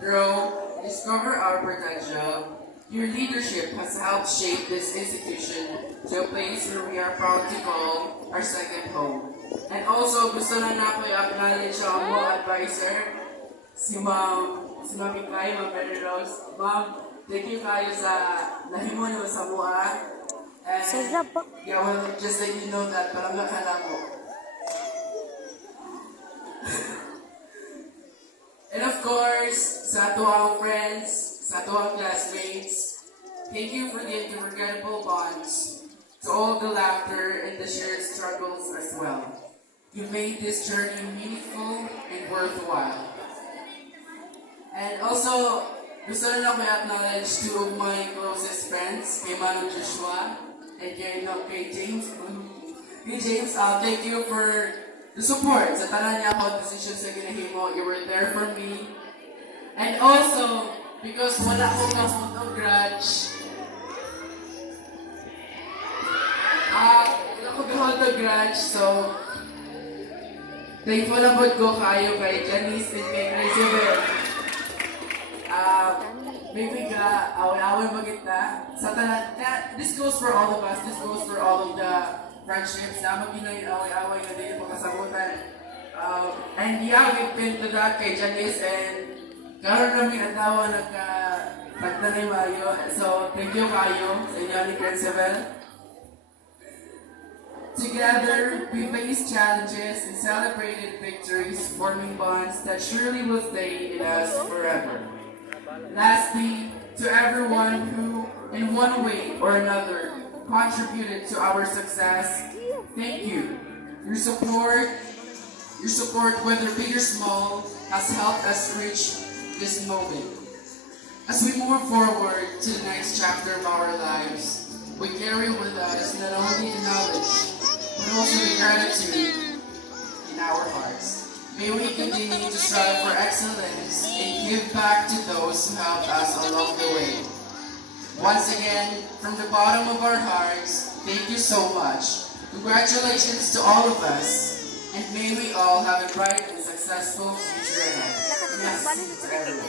grow, and discover our potential. Your leadership has helped shape this institution to a place where we are proud to call our second home. And also, gusto na ko i-acknowledge ang mga advisor, si Ma'am Ikay, Ma'am Mary Rose. Ma'am, thank you kayo sa nahimo niyo sa mua. And yeah, well, just let you know that parang nakala mo. And of course, sa tuwang friends, sa tuwang classmates, thank you for the unforgettable bonds, to all the laughter and the shared struggles as well. You made this journey meaningful and worthwhile. And also, gusto na ko i-acknowledge two of my closest friends, kay Manu Joshua and kay James. Kay James, thank you for the support sa tanan niya ako decisions sa ginahimo. You were there for me. And also, because wala akong na-hold of grudge, wala akong na-hold of grudge, so thankful na po ko kayo kay Janice and kay Elizabeth. Maybe ka, away-away magita. Sa tanan, this goes for all of us, this goes for all of the friendships, na mag-inay away-away na din yung pagkasagutan. And yeah, we've been to that kay Janice and karoon namin atawa nagtanay mayo. So, thank you kayo sa inyo ni Principal. Together, we faced challenges and celebrated victories, forming bonds that surely will stay in us forever. Lastly, to everyone who, in one way or another, contributed to our success, thank you. Your support, whether big or small, has helped us reach this moment. As we move forward to the next chapter of our lives, we carry with us not only the knowledge, but also the gratitude in our hearts. May we continue to strive for excellence and give back to those who helped us along the way. Once again, from the bottom of our hearts, thank you so much. Congratulations to all of us, and may we all have a bright and successful future ahead. Yes, to everyone.